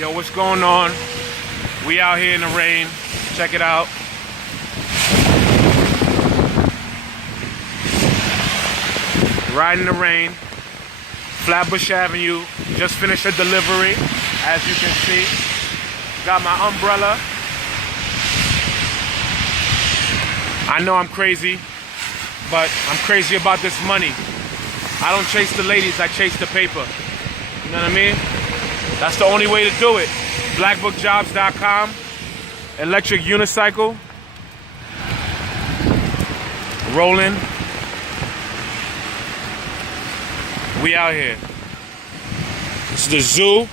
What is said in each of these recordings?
Yo, what's going on? We out here in the rain. Check it out. Riding the rain. Flatbush Avenue. Just finished a delivery, as you can see. Got my umbrella. I know I'm crazy, but I'm crazy about this money. I don't chase the ladies, I chase the paper. You know what I mean? That's the only way to do it. Blackbookjobs.com. Electric unicycle. Rolling. We out here. This is the zoo.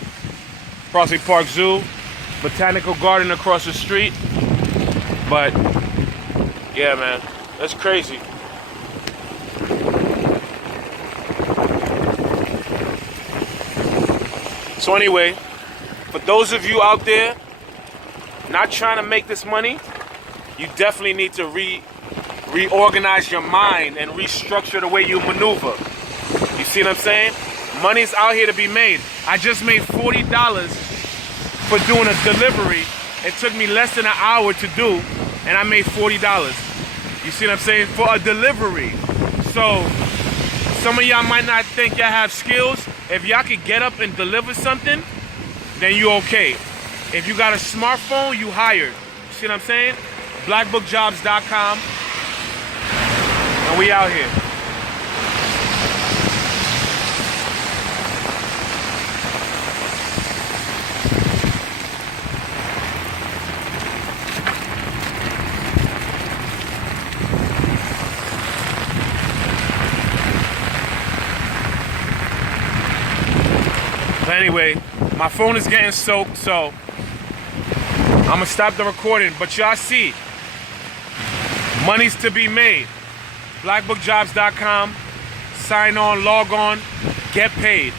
Crosby Park Zoo. Botanical garden across the street. But, yeah, man. That's crazy. So anyway, for those of you out there not trying to make this money, you definitely need to reorganize your mind and restructure the way you maneuver. You see what I'm saying? Money's out here to be made. I just made $40 for doing a delivery. It took me less than an hour to do, and I made $40. You see what I'm saying? For a delivery. So, some of y'all might not think y'all have skills. If y'all could get up and deliver something, then you okay. If you got a smartphone, you hired. You see what I'm saying? Blackbookjobs.com. And we out here. But anyway, my phone is getting soaked, so I'm gonna stop the recording. But y'all see, money's to be made. Blackbookjobs.com. Sign on, log on, get paid.